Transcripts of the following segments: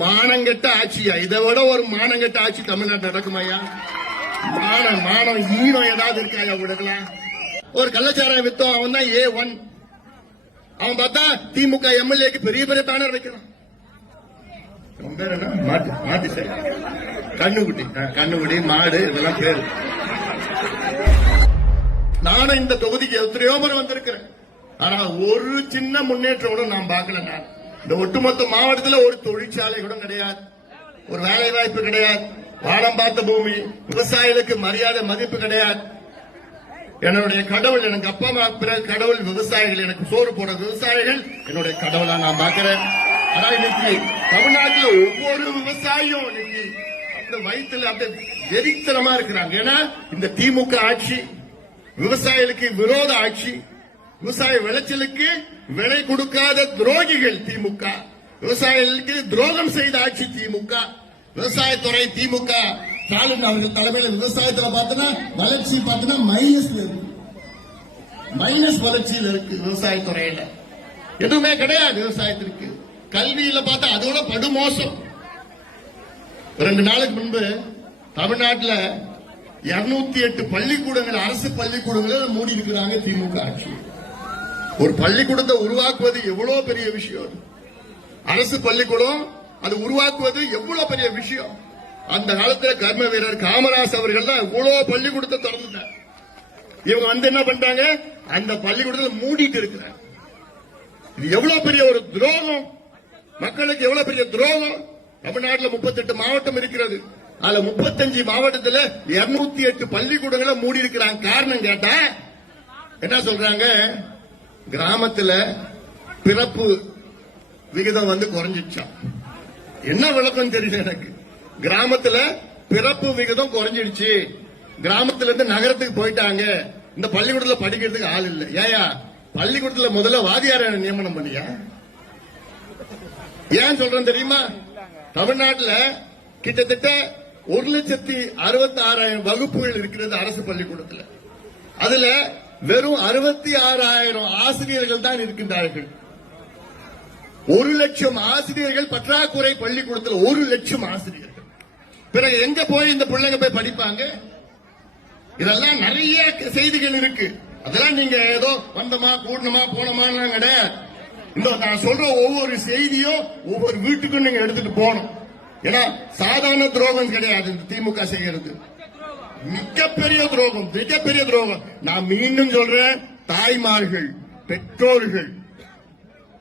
மானங்கெட்ட ஆட்சியா? இதை விட ஒரு மானங்கெட்ட ஆட்சி தமிழ்நாட்டு நடக்குமாயா மானம் மானம் ஈனம் ஏதாவது இருக்காயா உங்களுக்குலாம் ஒரு கள்ளச்சாராயம் வித்தோம் அவன் தான் ஏ ஒன் அவன் பார்த்தா திமுக எம்எல்ஏக்கு பெரிய பெரிய பேனர் வைக்கிறான். மாட்டு மாட்டு சரி கண்ணுக்குட்டி. கண்ணுக்குட்டி மாடு இதெல்லாம் பேரு. நானும் இந்த தொகுதிக்கு எத்தனையோ முறை வந்திருக்கிறேன். ஆனா ஒரு சின்ன முன்னேற்றம் கூட நான் பார்க்கல நான். இந்த ஒட்டுமொத்த மாவட்டத்தில் ஒரு தொழிற்சாலை கூட கிடையாது. ஒரு வேலை வாய்ப்பு கிடையாது. வானம் பார்த்த பூமி விவசாயிகளுக்கு மரியாதை மதிப்பு கிடையாது. என்னுடைய கடவுள் எனக்கு அப்பா அம்மா பிறகு கடவுள் விவசாயிகள் எனக்கு சோறு போட விவசாயிகள் என்னுடைய கடவுளா நான் பார்க்கிறேன். ஆனா இன்னைக்கு தமிழ்நாட்டில் ஒவ்வொரு விவசாயியும் இன்னைக்கு அந்த வயிற்றுல அப்படியே வெறித்தனமா இருக்கிறாங்க. ஏன்னா இந்த திமுக ஆட்சி விவசாயிகளுக்கு விரோத ஆட்சி விவசாய விளைச்சலுக்கு விலை கொடுக்காத துரோகிகள் திமுக. விவசாயிகளுக்கு துரோகம் செய்த ஆட்சி திமுக. விவசாயத்துறை திமுக. ஸ்டாலின் அவர்கள் தலைமையில் விவசாயத்துல பார்த்தோன்னா வளர்ச்சி பார்த்தோன்னா மைனஸ்ல இருக்கு. மைனஸ் வளர்ச்சியில் இருக்கு விவசாயத்துறையில எதுவுமே கிடையாது விவசாயத்திற்கு. கல்வியில பார்த்தா அதோட படுமோசம். ரெண்டு நாளுக்கு முன்பு தமிழ்நாட்டுல இருநூத்தி எட்டு பள்ளிக்கூடங்கள் அரசு பள்ளிக்கூடங்கள் மூடி இருக்கிறாங்க திமுக ஆட்சி. ஒரு பள்ளிக்கூடத்தை உருவாக்குவது எவ்வளவு பெரிய விஷயம் அது. அரசு பள்ளிக்கூடம் அது உருவாக்குவது எவ்வளவு பெரிய விஷயம்? அந்த காலத்துல கர்ம வீரர் காமராஜ் அவர்கள் தான் இவ்வளவு பள்ளிக்கூடத்தை திறந்துட்டார். இவங்க வந்து என்ன பண்றாங்க அந்த பள்ளிக்கூடத்தை மூடிட்டு இருக்கிறாங்க இது எவ்வளவு பெரிய ஒரு துரோகம்? மக்களுக்கு எவ்வளவு பெரிய துரோகம்? தமிழ்நாட்டில் முப்பத்தெட்டு மாவட்டம் இருக்கிறது. அதுல முப்பத்தஞ்சு மாவட்டத்தில் இருநூத்தி எட்டு பள்ளிக்கூடங்களை மூடி இருக்கிறாங்க காரணம் கேட்டா என்ன சொல்றாங்க? கிராமத்துல பிறப்பு விகிதம் வந்து குறைஞ்சிடுச்சான் என்ன விளக்கம் தெரியல எனக்கு? கிராமத்துல பிறப்பு விகிதம் குறைஞ்சிடுச்சு. கிராமத்துல இருந்து நகரத்துக்கு போயிட்டாங்க. இந்த பள்ளிக்கூடத்துல படிக்கிறதுக்கு ஆள் இல்ல. ஏயா பள்ளிக்கூடத்துல முதல்ல வாதியார நியமனம் பண்ணியா? ஏன் சொல்றேன் தெரியுமா? தமிழ்நாட்டுல கிட்டத்தட்ட ஒரு லட்சத்தி அறுபத்தி ஆறாயிரம் வகுப்புகள் இருக்கிறது அரசு பள்ளிக்கூடத்துல. அதுல வெறும் அறுபத்தி ஆறாயிரம் ஆசிரியர்கள் தான் இருக்கின்றார்கள். ஒரு லட்சம் ஆசிரியர்கள் பற்றாக்குறை பள்ளிக்கூடத்தில் ஒரு லட்சம் ஆசிரியர்கள். பிறகு எங்க போய் இந்த பிள்ளைங்க போய் படிப்பாங்க? இதெல்லாம் நிறைய செய்திகள் இருக்கு. அதெல்லாம் நீங்க ஏதோ வந்தமா கூடணுமா போனோமா கிடையாது இந்த நான் சொல்ற ஒவ்வொரு செய்தியும் ஒவ்வொரு வீட்டுக்கும் நீங்க எடுத்துட்டு போகணும். ஏன்னா சாதாரண துரோகம் கிடையாது இந்த திமுக செய்யறது. மிகப்பெரிய துரோகம் மிகப்பெரிய துரோகம். நான் மீண்டும் சொல்றேன் தாய்மார்கள் பெற்றோர்கள்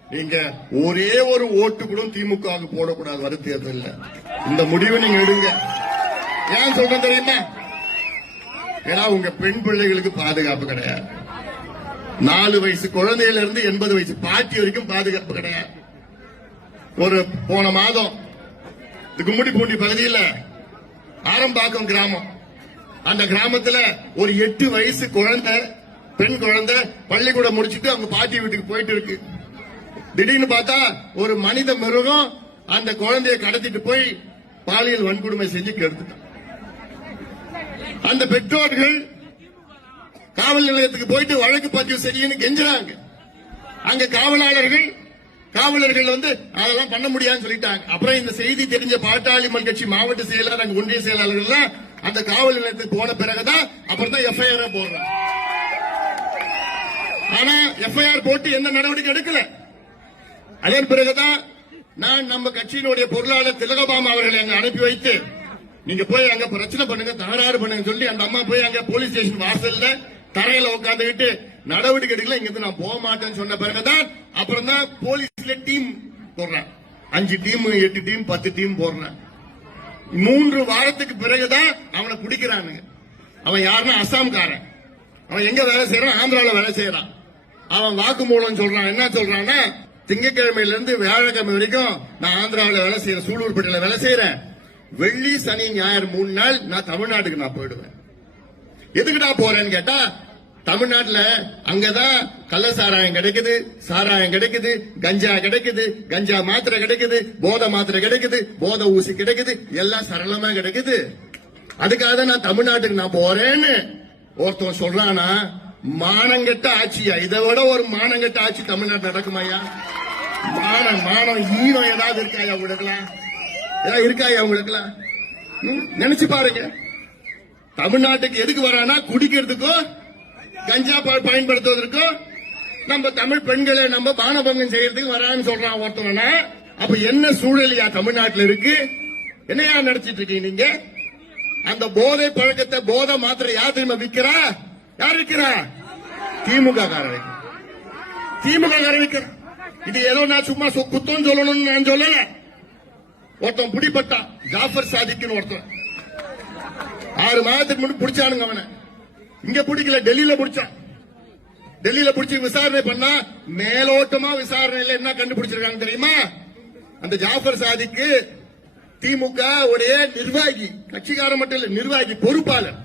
நீங்க ஒரே ஒரு ஓட்டு கூட திமுக போடக்கூடாது வரும் தேர்தலில். இந்த முடிவை நீங்க எடுங்க. ஏன் சொல்றேன் தெரியுமா? ஏன்னா உங்க பெண் பிள்ளைகளுக்கு பாதுகாப்பு கிடையாது. நாலு வயசு குழந்தையில இருந்து எண்பது வயசு பாட்டி வரைக்கும் பாதுகாப்பு கிடையாது. ஒரு போன மாதம் இந்த கும்மிடிப்பூண்டி பகுதியில் ஆரம்பாக்கம் கிராமம். அந்த கிராமத்துல ஒரு எட்டு வயசு குழந்தை பெண் குழந்தை பள்ளிக்கூடம் முடிச்சிட்டு அவங்க பாட்டி வீட்டுக்கு போயிட்டு இருக்கு. திடீர்னு பார்த்தா ஒரு மனித மிருகம் அந்த குழந்தைய கடத்திட்டு போய் பாலியல் வன்கொடுமை செஞ்சு கெடுத்துட்டான் அந்த பெற்றோர்கள் காவல் நிலையத்துக்கு போயிட்டு வழக்கு பதிவு செய்யன்னு கெஞ்சுறாங்க. அங்க காவலாளர்கள் காவலர்கள் வந்து அதெல்லாம் பண்ண முடியாதுன்னு சொல்லிட்டாங்க. அப்புறம் இந்த செய்தி தெரிஞ்ச பாட்டாளி மக்கள் கட்சி மாவட்ட செயலாளர் அங்க ஒன்றிய செயலாளர்கள் எல்லாம் அந்த காவல் நிலையத்துக்கு போன பிறகுதான் அப்புறம் தான் எஃப்ஐஆர் போடுறேன் ஆனா எஃப்ஐஆர் போட்டு எந்த நடவடிக்கை எடுக்கல. அதன் பிறகுதான் நான் நம்ம கட்சியினுடைய பொருளாளர் திலகபாமா அவர்களை அங்க அனுப்பி வைத்து நீங்க போய் அங்க பிரச்சனை பண்ணுங்க தகராறு பண்ணுங்க சொல்லி அந்த அம்மா போய் அங்க போலீஸ் ஸ்டேஷன் வாசல்ல தரையில உட்காந்துக்கிட்டு நடவடிக்கை எடுக்கல. இங்க நான் போக மாட்டேன்னு சொன்ன பிறகுதான் அப்புறம் தான் போலீஸ்ல டீம் போடுறேன் அஞ்சு டீம் எட்டு டீம் பத்து டீம் போடுறேன் மூன்று வாரத்துக்கு பிறகுதான் அவனை பிடிக்கிறானுங்க. அவன் யாருன்னா அசாம்காரன். அவன் எங்க வேலை செய்யறான்? ஆந்திரால வேலை செய்யறான். அவன் வாக்குமூலம் சொல்றான். என்ன சொல்றான்னா திங்கக்கிழமையில இருந்து வியாழக்கிழமை வரைக்கும் நான் ஆந்திராவில் வேலை செய்யறேன் சூலூர்பேட்டையில வேலை செய்யறேன். வெள்ளி சனி ஞாயிறு மூணு நாள் நான் தமிழ்நாட்டுக்கு நான் போயிடுவேன். எதுக்குடா போறேன்னு கேட்டா தமிழ்நாட்டுல அங்கதான் கள்ள சாராயம் கிடைக்குது சாராயம் கிடைக்குது கஞ்சா கிடைக்குது கஞ்சா மாத்திரை கிடைக்குது போதை மாத்திரை கிடைக்குது போதை ஊசி கிடைக்குது எல்லாம் சரளமா கிடைக்குது. அதுக்காக தான் நான் தமிழ்நாட்டுக்கு நான் போறேன்னு ஒருத்தன் சொல்றானா மானங்கெட்ட ஆட்சியா? இதை விட ஒரு மானங்கெட்ட ஆட்சி தமிழ்நாட்டு நடக்குமாயா மானம் மானம் ஈனம் ஏதாவது இருக்காயா உங்களுக்குலாம் ஏதாவது இருக்காயா உங்களுக்குலாம் ம்? நினைச்சு பாருங்க. தமிழ்நாட்டுக்கு எதுக்கு வரானா குடிக்கிறதுக்கோ கஞ்சா பயன்படுத்துவதற்கும் நம்ம தமிழ் பெண்களை நம்ம பானபங்கம் செய்யறதுக்கு வரான்னு சொல்றான் ஒருத்தவனா அப்ப என்ன சூழலியா தமிழ்நாட்டில் இருக்கு? என்னையா நடத்திட்டு இருக்கீங்க நீங்க? அந்த போதை பழக்கத்தை போதை மாத்திரை யார் தெரியுமா விற்கிறா? யார் விற்கிறா? திமுக காரன் திமுக காரன் விற்கிறா. இது ஏதோ நான் சும்மா குத்தம் சொல்லணும்னு நான் சொல்லல. ஒருத்தன் பிடிப்பட்டான் ஜாஃபர் சாதிக்குன்னு ஒருத்தன். ஆறு மாதத்துக்கு முன்னாடி பிடிச்சானுங்க அவனை. இங்க பிடிக்கல டெல்லியில பிடிச்சான் டெல்லியில பிடிச்சி விசாரணை பண்ணா மேலோட்டமா விசாரணையில என்ன கண்டுபிடிச்சிருக்காங்க தெரியுமா? அந்த ஜாஃபர் சாதிக்கு திமுக உடைய நிர்வாகி கட்சிக்காரன் மட்டும் இல்ல நிர்வாகி பொறுப்பாளர்.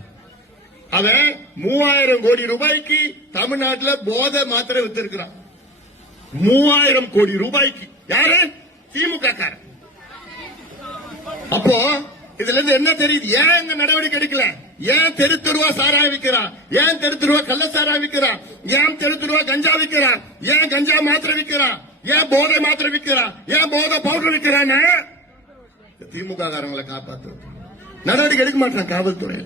அவன் மூவாயிரம் கோடி ரூபாய்க்கு தமிழ்நாட்டுல போதை மாத்திரை வித்திருக்கிறான். மூவாயிரம் கோடி ரூபாய்க்கு. யாரு? திமுக காரன் அப்போ இதுல இருந்து என்ன தெரியுது? ஏன் எங்க நடவடிக்கை எடுக்கல? ஏன் தெரு தெருவா சாராய விற்கிறான் ஏன் தெரு தெருவா கள்ள சாராய விற்கிறான் ஏன் தெரு தெருவா கஞ்சா விற்கிறான் ஏன் கஞ்சா மாத்திரை விற்கிறான் ஏன் போதை மாத்திரை விற்கிறான் ஏன் போதை பவுடர் விற்கிறான்னு திமுக காரங்களை காப்பாத்து நடவடிக்கை எடுக்க மாட்டான் காவல்துறை.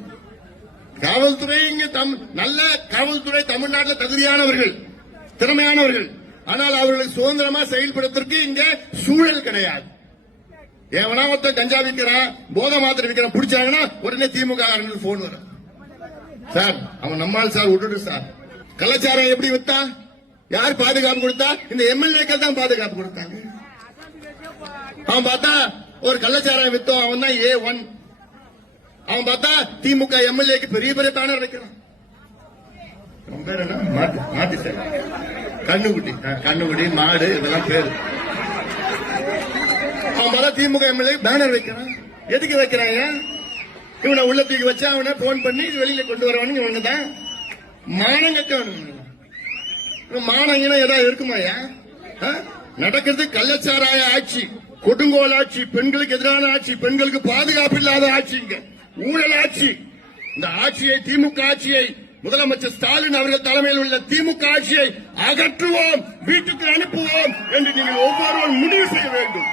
காவல்துறை இங்க தம் நல்ல காவல்துறை தமிழ்நாட்டில் தகுதியானவர்கள் திறமையானவர்கள். ஆனால் அவர்களுக்கு சுதந்திரமா செயல்படுவதற்கு இங்க சூழல் கிடையாது. எவனா ஒருத்தன் கஞ்சா விக்கிறான் போதை மாத்திரை விற்கிறான் பிடிச்சாங்கன்னா உடனே திமுக போன் வரும். சார் அவன் நம்மால் சார் விட்டுட்டு சார். கலாச்சாரம் எப்படி வித்தா? யார் பாதுகாப்பு கொடுத்தா? இந்த எம்எல்ஏக்கள் தான் பாதுகாப்பு கொடுத்தாங்க. அவன் பார்த்தா ஒரு கள்ளச்சாரம் வித்தோம் அவன் தான் ஏ ஒன் அவன் பார்த்தா திமுக எம்எல்ஏக்கு பெரிய பெரிய பேனர் வைக்கிறான். ரொம்ப மாட்டு மாட்டு சார். கண்ணுக்குட்டி ஆ, கண்ணுக்குட்டி மாடு இதெல்லாம் பேரு. திமுக எம்எல்ஏ பேனர் வைக்கிறான். எதுக்கு வைக்கிறாங்க இவனை உள்ள தூக்கி வச்சு அவனை போன் பண்ணி வெளியில கொண்டு வரவனுங்க இவங்க தான் மானம் கட்டவனுங்க மானங்கினா ஏதாவது இருக்குமாயா நடக்கிறது கள்ளச்சாராய ஆட்சி கொடுங்கோல் ஆட்சி பெண்களுக்கு எதிரான ஆட்சி பெண்களுக்கு பாதுகாப்பு இல்லாத ஆட்சி இங்க. ஊழல் ஆட்சி. இந்த ஆட்சியை திமுக ஆட்சியை முதலமைச்சர் ஸ்டாலின் அவர்கள் தலைமையில் உள்ள திமுக ஆட்சியை அகற்றுவோம் வீட்டுக்கு அனுப்புவோம் என்று நீங்கள் ஒவ்வொருவரும் முடிவு செய்ய வேண்டும்.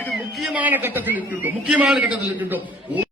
இது முக்கியமான கட்டத்தில் இருக்கின்றோம். முக்கியமான கட்டத்தில் இருக்கின்றோம்.